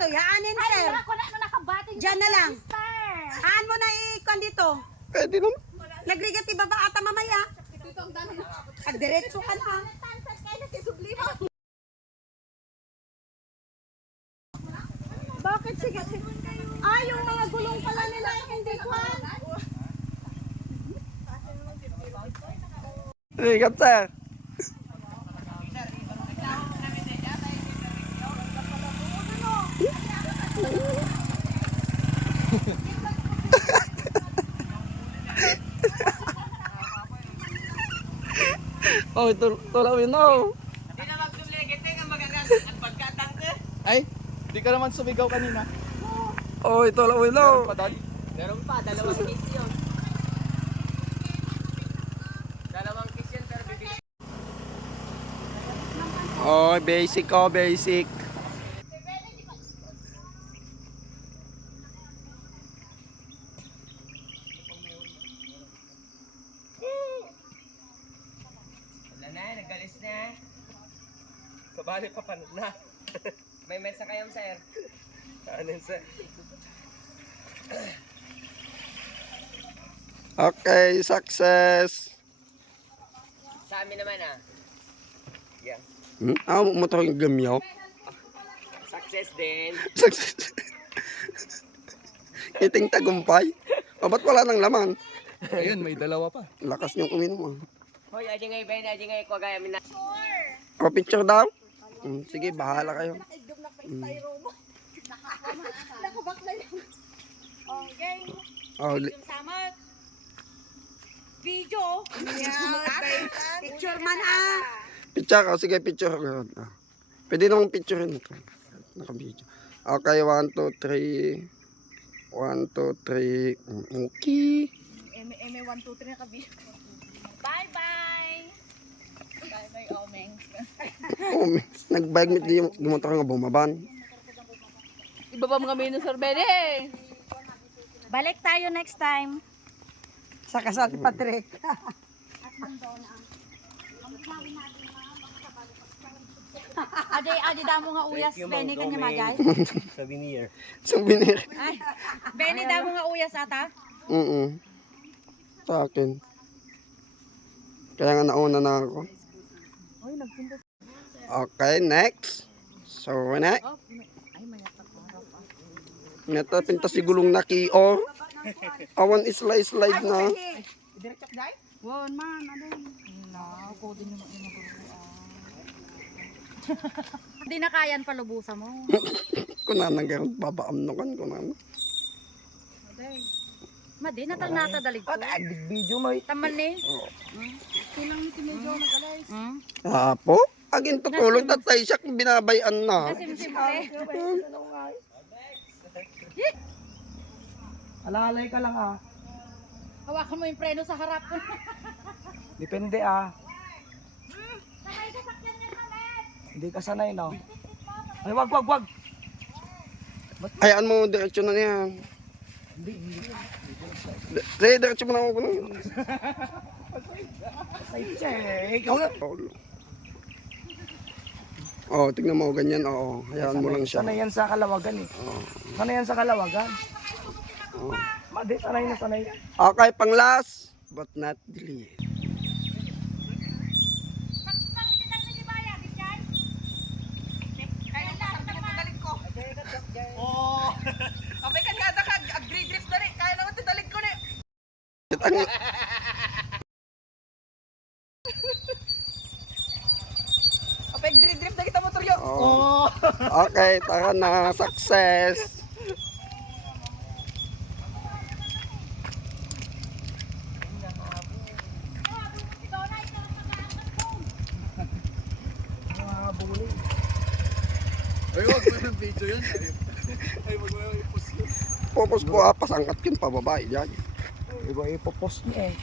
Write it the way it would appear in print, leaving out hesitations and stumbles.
dito. Yaanin, sir. Ay, ako na nakabating. Diyan na lang. Haan mo na ikon dito. Pwede naman. Nagrigati baba ata mamaya. At diretso ka na. Bakit sige? Ah, yung mga gulong pala nila hindi ko. Ingat, sir. Oh, tulawin no. Hindi na magsumiligit ang pagkatang ko. Ay, di ka naman sumigaw kanina. Oh, tulawin no. Meron pa, dalawang kiss yun. Dalawang kiss yun, pero bibili. Oh, basic oh, basic. Wala na, nagalis na. Sabali pa panood na. May mensa kayong sir. Ano sir? Okay, success. Sa amin naman ah. Yan. Ah, motor yung gamyaw. Success din. Success. Iting tagumpay. Oh, ba't wala nang laman? Ayun, may dalawa pa. Lakas niyong uminom ah. Hoy, aji ngay ko gaya min na. Oh, picture daw? Sige, bahala kayo. Okay. Oh, Samot. Video. Picture man ah. picture ka. Sige, picture ka. Ah. Pwede namang picture rin ito. Naka-video. Okay, 1, 2, 3. 1, 2, 3. Okay. Eme 1 2 3 naka-video. Bye-bye. Bye-bye, Omeng. Oh, nag-bike meet di gumotor nga bumaban. Ibaba mo kami ng sorbete. Balik tayo next time. Sa kasal ni Patrick. Adi damo nga uyas, Benny kanya magay. Souvenir. Souvenir. Ay, Benny damo nga uyas ata. Sa akin. Kaya nga nauna na ako. Okay, next. So, next. Neta, pinta si gulong na kior. Awan slide na. Won man, adon. Na, ko din yung Hindi na kayan palubusan mo. Kuna nang garon babaamnokan ko na. Madi na tal nata dalig ko. Video mo. Taman ni. Silang ni medyo nagalis. Apo, agin tutulong tatay siya kung binabayan na. Simple. Alalay ka lang ah. Hawakan mo yung preno sa harap. Depende ah. Hindi ka sanay no. Ay, wag. Hayaan mo, diretso na yan. Sige, diretso mo na ako. Side check. Ikaw lang. Oh, tingnan mo ganyan. Oo, hayaan mo lang siya. Sanay yan sa Kalawagan eh. Sanay yan sa Kalawagan. Madi, sanay na sanay yan. Okay, pang last, but not the least. Oh. Kapay kan nga ka agree drift na rin. Kaya naman dalig ko ni. Kapay agree drift na kita motor yo. Oh. Okay, tara na. Success. Ay, wag mo yung video yan. Ay, wag mo yung i-post yun. Popos ko pasangkat yun pababa. Yan. Iba ipopost niya eh.